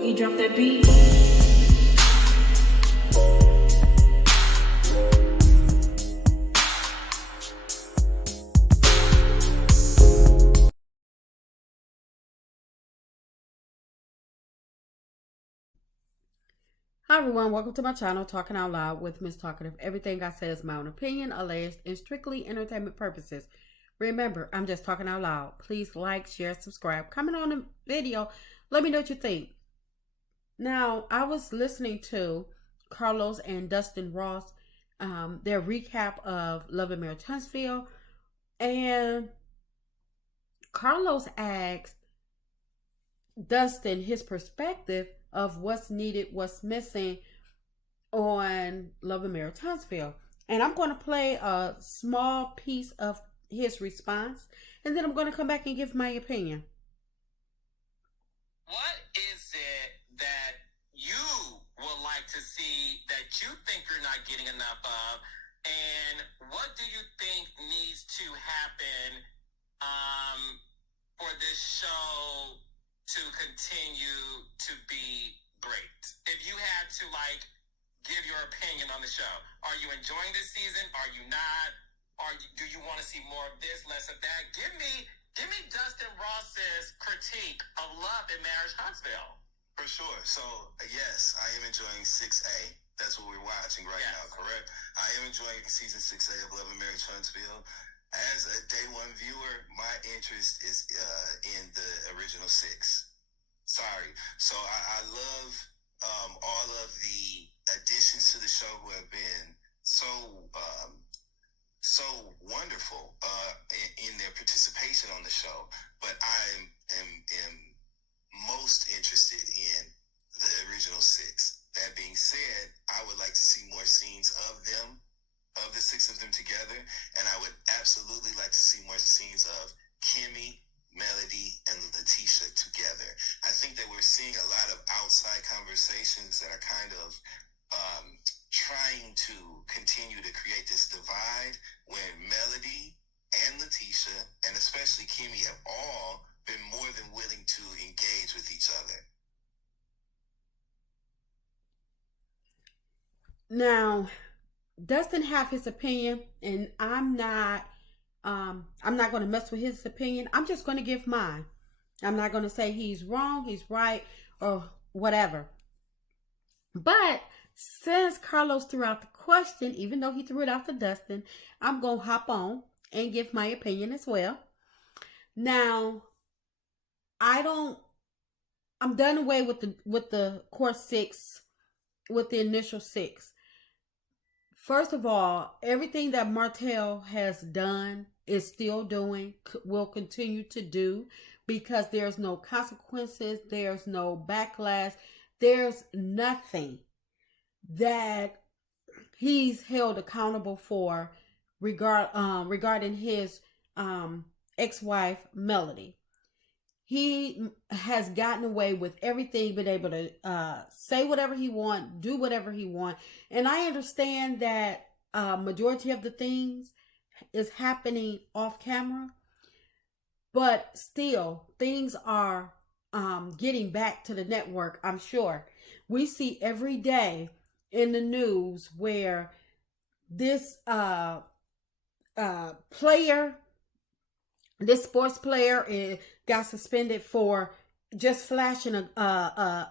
Boogie, drop that beat. Hi everyone, welcome to my channel, Talking Out Loud with Miss Talkative. Everything I say is my own opinion, alleged, and strictly entertainment purposes. Remember, I'm just talking out loud. Please like, share, subscribe, comment on the video. Let me know what you think. Now, I was listening to Carlos and Dustin Ross, their recap of Love and Marriage Huntsville, and Carlos asked Dustin his perspective of what's needed, what's missing on Love and Marriage Huntsville. And I'm going to play a small piece of his response, and then I'm going to come back and give my opinion. What is it that you would like to see that you think you're not getting enough of? And what do you think needs to happen for this show to continue to be great? If you had to give your opinion on the show, are you enjoying this season? Are you not? Do you want to see more of this, less of that? Give me Dustin Ross's critique of Love and Marriage Huntsville. For sure. So yes, I am enjoying 6A. That's what we're watching right now, correct? I am enjoying season 6A of Love and Marriage Huntsville. As a day one viewer, my interest is in the original 6. Sorry. So I love all of the additions to the show who have been so wonderful in their participation on the show. But I am most interested in the original 6. That being said, I would like to see more scenes of them, of the 6 of them together, and I would absolutely like to see more scenes of Kimmy, Melody, and Letitia together. I think that we're seeing a lot of outside conversations that are kind of trying to continue to create this divide when Melody and Letitia, and especially Kimmy, have all been more than willing to engage with each other. Now, Dustin have his opinion, and I'm not going to mess with his opinion. I'm just going to give mine. I'm not going to say he's wrong, he's right, or whatever. But since Carlos threw out the question, even though he threw it out to Dustin, I'm going to hop on and give my opinion as well. Now, I'm done away with the core 6, with the initial 6. First of all, everything that Martell has done, is still doing, will continue to do, because there's no consequences, there's no backlash, there's nothing that he's held accountable for regarding his ex-wife Melody. He has gotten away with everything, been able to say whatever he want, do whatever he want. And I understand that majority of the things is happening off camera, but still things are getting back to the network. I'm sure we see every day in the news where this this sports player got suspended for just flashing a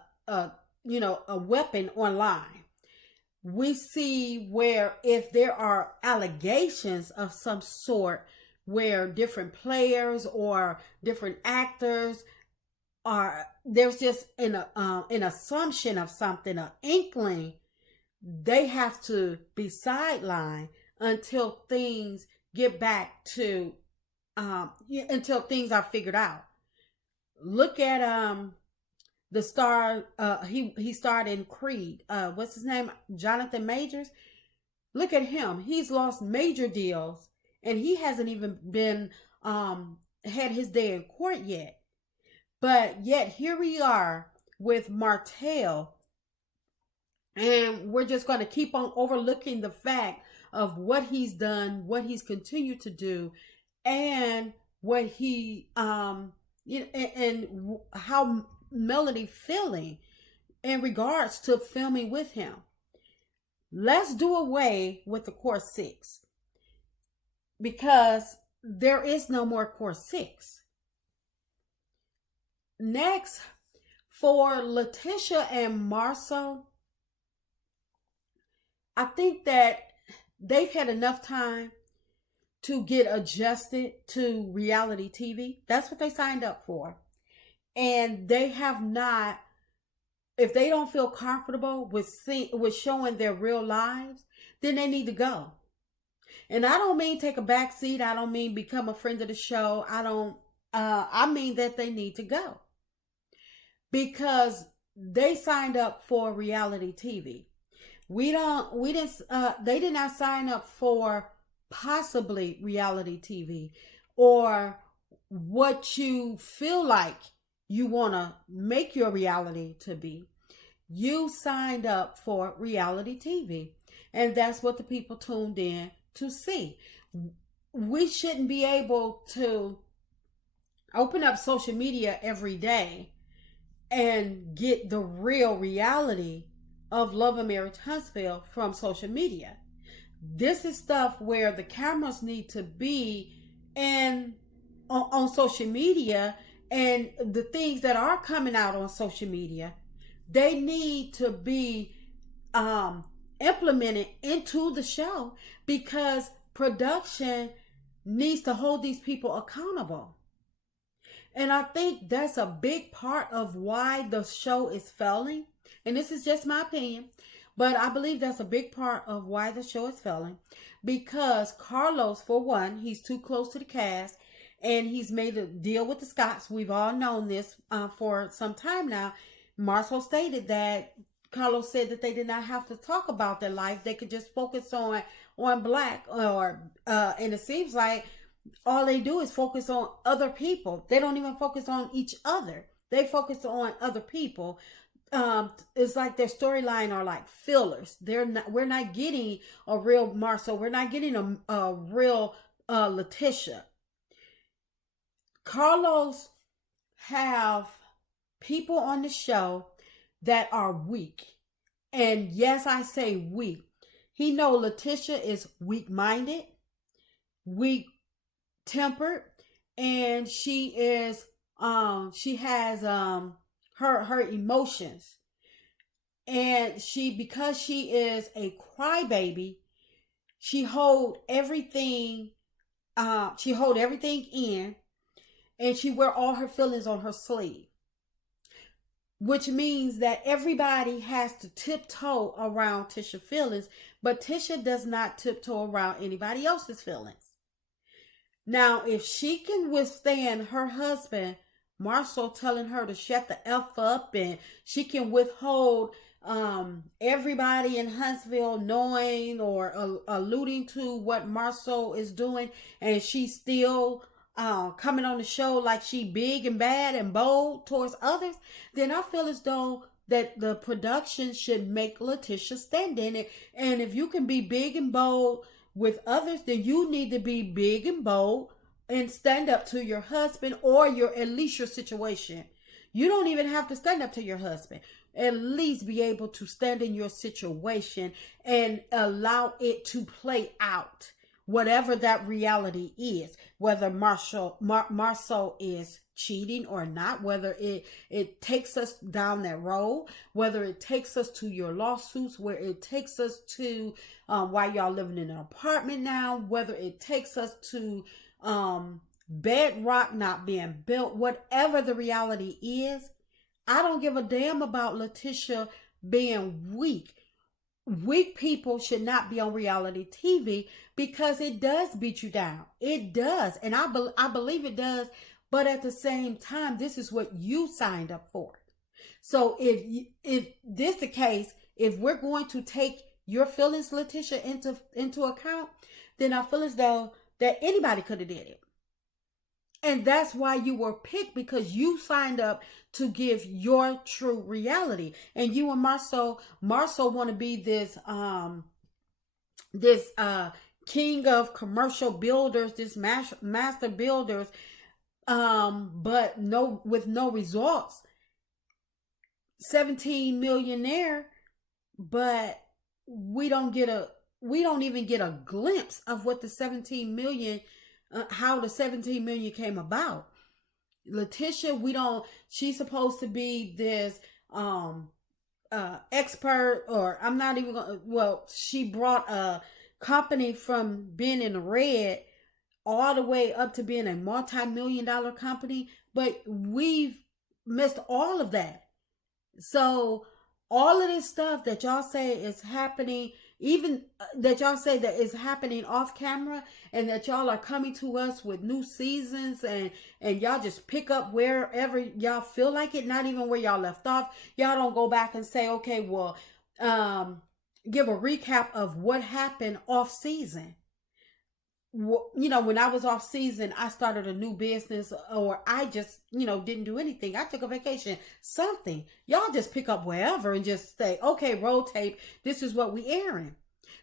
weapon online. We see where if there are allegations of some sort where different players or different actors there's just an assumption of something, an inkling, they have to be sidelined until things get back to until things are figured out. Look at the star, he starred in Creed. What's his name? Jonathan Majors. Look at him. He's lost major deals, and he hasn't even been had his day in court yet. But yet here we are with Martell, and we're just going to keep on overlooking the fact of what he's done, what he's continued to do, and what he and how Melody feeling. in regards to filming with him. Let's do away with the core 6 because there is no more core 6. Next, for Letitia and Marcel, I think that they've had enough time to get adjusted to reality TV. That's what they signed up for. And they have not, if they don't feel comfortable with showing their real lives, then they need to go. And I don't mean take a back seat. I don't mean become a friend of the show. I mean that they need to go. Because they signed up for reality TV. They did not sign up for possibly reality TV or what you feel like you want to make your reality to be. You signed up for reality TV, and that's what the people tuned in to see. We shouldn't be able to open up social media every day and get the real reality of Love and Marriage Huntsville from social media. This is stuff where the cameras need to be on social media, and the things that are coming out on social media, they need to be implemented into the show because production needs to hold these people accountable. And I think that's a big part of why the show is failing. And this is just my opinion, but I believe that's a big part of why the show is failing. Because Carlos, for one, he's too close to the cast, and he's made a deal with the Scotts. We've all known this for some time now. Marcel stated that Carlos said that they did not have to talk about their life. They could just focus on Black, and it seems like all they do is focus on other people. They don't even focus on each other. They focus on other people. It's like their storyline are like fillers. We're not getting a real Marcel. We're not getting a real Letitia. Carlos have people on the show that are weak. And yes, I say weak. He know Letitia is weak-minded, weak-tempered, and she has her emotions. And because she is a crybaby, she hold everything in, and she wear all her feelings on her sleeve. Which means that everybody has to tiptoe around Tisha's feelings, but Tisha does not tiptoe around anybody else's feelings. Now, if she can withstand her husband, Marcel, telling her to shut the F up, and she can withhold everybody in Huntsville knowing or alluding to what Marcel is doing, and she's still coming on the show like she big and bad and bold towards others, then I feel as though that the production should make Letitia stand in it. And if you can be big and bold with others, then you need to be big and bold and stand up to your husband or at least your situation. You don't even have to stand up to your husband. At least be able to stand in your situation and allow it to play out. Whatever that reality is, whether Marcel is cheating or not, whether it takes us down that road, whether it takes us to your lawsuits, where it takes us to why y'all living in an apartment now, whether it takes us to bedrock not being built, whatever the reality is, I don't give a damn about Letitia being weak. Weak people should not be on reality TV because it does beat you down. It does. And I believe it does. But at the same time, this is what you signed up for. So if this is the case, if we're going to take your feelings, Letitia, into account, then I feel as though that anybody could have did it. And that's why you were picked, because you signed up to give your true reality. And you and Marcel want to be this king of commercial builders, this master builders, but with no results. 17 millionaire, but we don't even get a glimpse of what the 17 million, how the 17 million came about. Letitia, she's supposed to be this expert, or I'm not even gonna, well, she brought a company from being in the red all the way up to being a multi-million-dollar company, but we've missed all of that. So all of this stuff that y'all say is happening, even that y'all say that is happening off camera, and that y'all are coming to us with new seasons, and y'all just pick up wherever y'all feel like it, not even where y'all left off. Y'all don't go back and say, okay, well, give a recap of what happened off season. You know, when I was off season, I started a new business, or I just, didn't do anything. I took a vacation, something. Y'all just pick up wherever and just say, okay, roll tape. This is what we airing.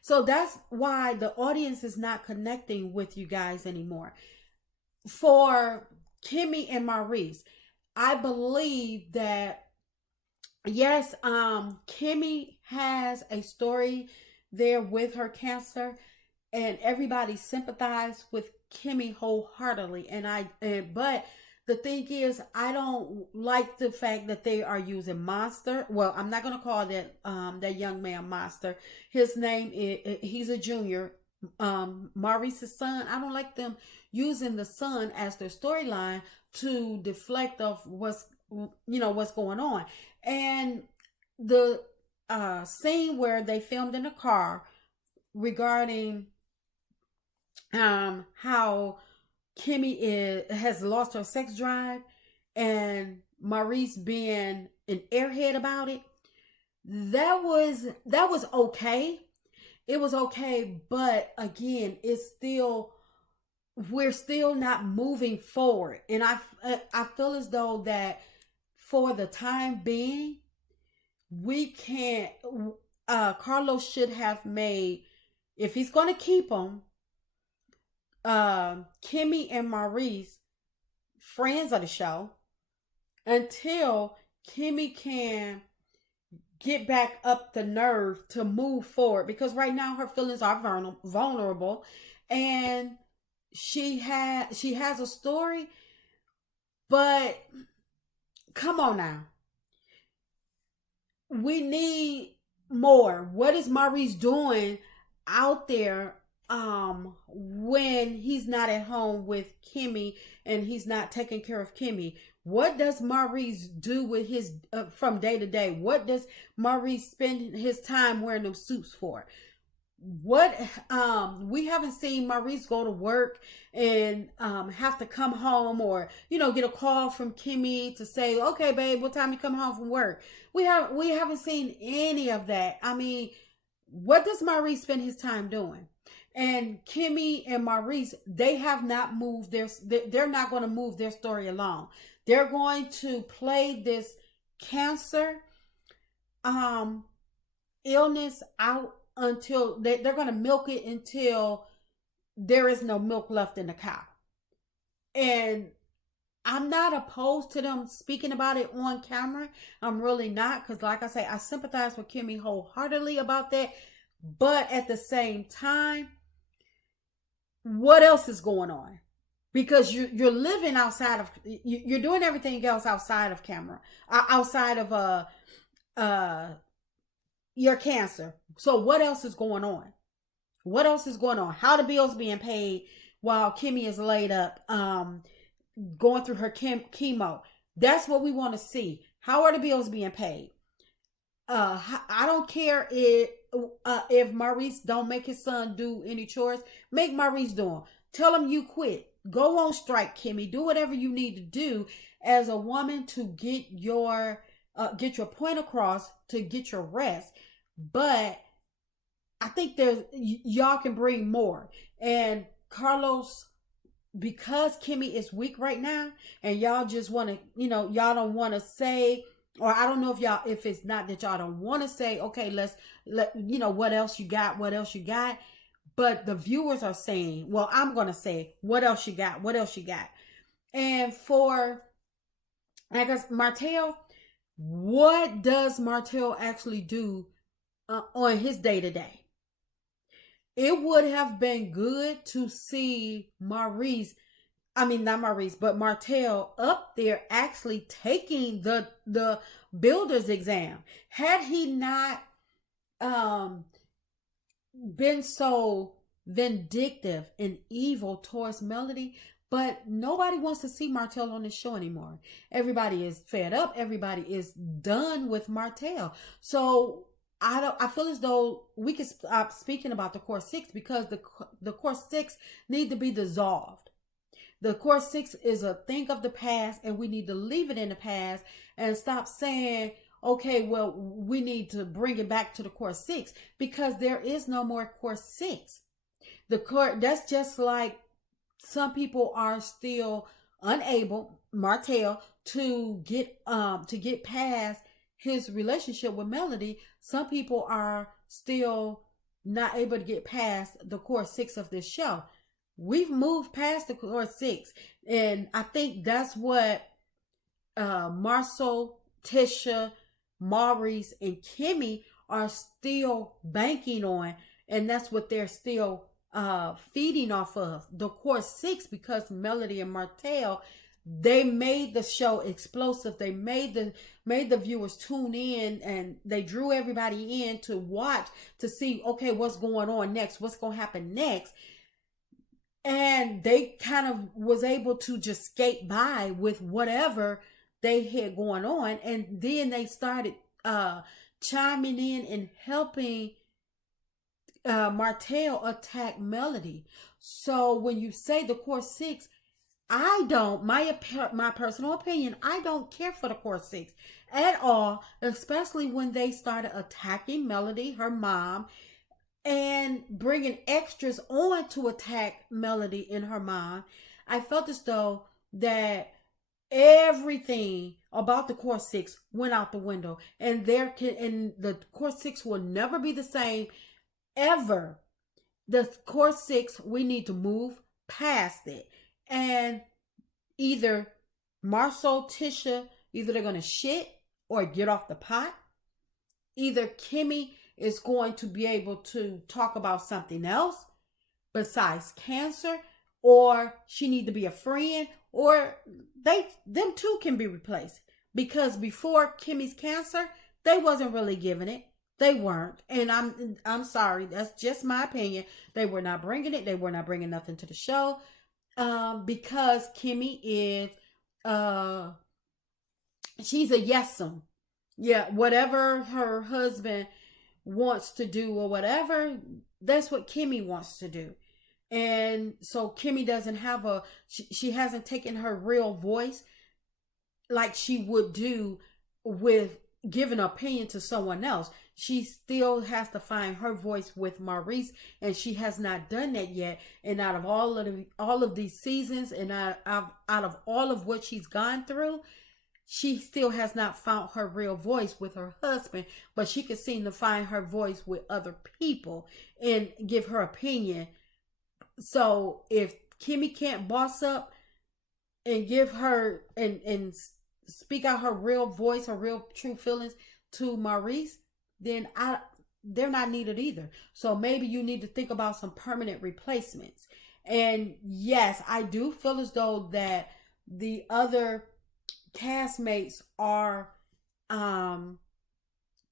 So that's why the audience is not connecting with you guys anymore. For Kimmy and Maurice, I believe that, yes, Kimmy has a story there with her cancer, and everybody sympathized with Kimmy wholeheartedly. But the thing is, I don't like the fact that they are using Monster. Well, I'm not gonna call that young man Monster. His name he's a junior, Maurice's son. I don't like them using the son as their storyline to deflect of what's going on. And the scene where they filmed in a car regarding how Kimmy has lost her sex drive, and Maurice being an airhead about it. That was okay. It was okay, but again, we're still not moving forward, and I feel as though that for the time being, we can't. Carlos should have made, if he's going to keep them, Kimmy and Maurice friends of the show until Kimmy can get back up the nerve to move forward, because right now her feelings are vulnerable, and she has a story, but come on now, we need more. What is Maurice doing out there when he's not at home with Kimmy and he's not taking care of Kimmy? What does Maurice do with his from day to day? What does Maurice spend his time wearing them suits for? What we haven't seen Maurice go to work and have to come home, or get a call from Kimmy to say, okay babe, what time you come home from work? We haven't seen any of that. I mean, what does Maurice spend his time doing? And Kimmy and Maurice, they have not moved they're not going to move their story along. They're going to play this cancer illness out until they're going to milk it until there is no milk left in the cow. And I'm not opposed to them speaking about it on camera. I'm really not, because like I say, I sympathize with Kimmy wholeheartedly about that. But at the same time, what else is going on? Because you're living outside of, you're doing everything else outside of camera, outside of your cancer. So what else is going on? What else is going on? How the bills being paid while Kimmy is laid up, going through her chemo? That's what we want to see. How are the bills being paid? I don't care if Maurice don't make his son do any chores. Make Maurice do them. Tell him you quit. Go on strike, Kimmy. Do whatever you need to do as a woman to get your point across, to get your rest. But I think y'all can bring more. And Carlos, because Kimmy is weak right now, and y'all just want to, y'all don't want to say, or I don't know if it's not that y'all don't want to say, okay, what else you got? What else you got? But the viewers are saying, well, I'm going to say, what else you got? What else you got? And for, I guess, Martell, what does Martell actually do on his day to day? It would have been good to see not Maurice, but Martell up there actually taking the builder's exam. Had he not been so vindictive and evil towards Melody, but nobody wants to see Martell on the show anymore. Everybody is fed up. Everybody is done with Martell. So I feel as though we could stop speaking about the core six, because the core six need to be dissolved. The core six is a thing of the past, and we need to leave it in the past and stop saying, okay, well, we need to bring it back to the core six, because there is no more core six. The core, that's just like some people are still unable, Martell, to get past his relationship with Melody. Some people are still not able to get past the core six of this show. We've moved past the core six, and I think that's what Marcel, Tisha, Maurice, and Kimmy are still banking on, and that's what they're still feeding off of, the core six, because Melody and Martell, they made the show explosive. They made the viewers tune in, and they drew everybody in to watch, to see, okay, what's going on next, what's going to happen next. And they kind of was able to just skate by with whatever they had going on. And then they started chiming in and helping Martell attack Melody. So when you say the core six, my personal opinion, I don't care for the core six at all, especially when they started attacking Melody, her mom, and bringing extras on to attack Melody and her mom. I felt as though that everything about the core six went out the window, and the core six will never be the same ever. The core six, we need to move past it, and either Marcel, Tisha, either they're gonna shit or get off the pot. Either Kimmy is going to be able to talk about something else besides cancer, or she need to be a friend, or them two can be replaced. Because before Kimmy's cancer, they wasn't really giving it. They weren't. And I'm sorry, that's just my opinion. They were not bringing it. They were not bringing nothing to the show. Because Kimmy is she's a yesum. Yeah, whatever her husband wants to do or whatever, that's what Kimmy wants to do. And so Kimmy doesn't have she hasn't taken her real voice like she would do with giving an opinion to someone else. She still has to find her voice with Maurice, and she has not done that yet. And out of all of these seasons, and out of all of what she's gone through, she still has not found her real voice with her husband, but she can seem to find her voice with other people and give her opinion. So if Kimmy can't boss up and give her and speak out her real voice, her real true feelings to Maurice, then they're not needed either. So maybe you need to think about some permanent replacements. And yes, I do feel as though that the other castmates are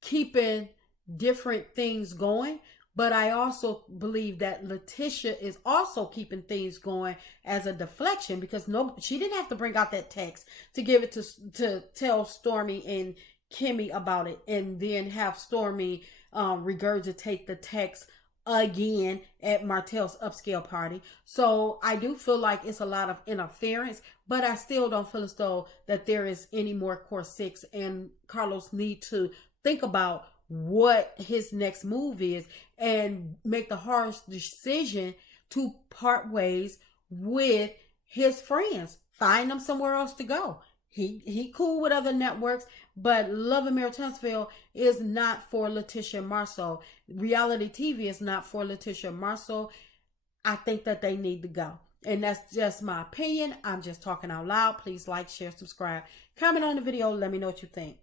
keeping different things going, but I also believe that Letitia is also keeping things going as a deflection, because she didn't have to bring out that text to give it to tell Stormy and Kimmy about it, and then have Stormy regurgitate the text again at Martell's upscale party. So I do feel like it's a lot of interference, but I still don't feel as though that there is any more core six, and Carlos need to think about what his next move is and make the harsh decision to part ways with his friends. Find them somewhere else to go. He cool with other networks, but Love and Marriage Huntsville is not for Letitia and Marceau. Reality TV is not for Letitia and Marceau. I think that they need to go. And that's just my opinion. I'm just talking out loud. Please like, share, subscribe, comment on the video. Let me know what you think.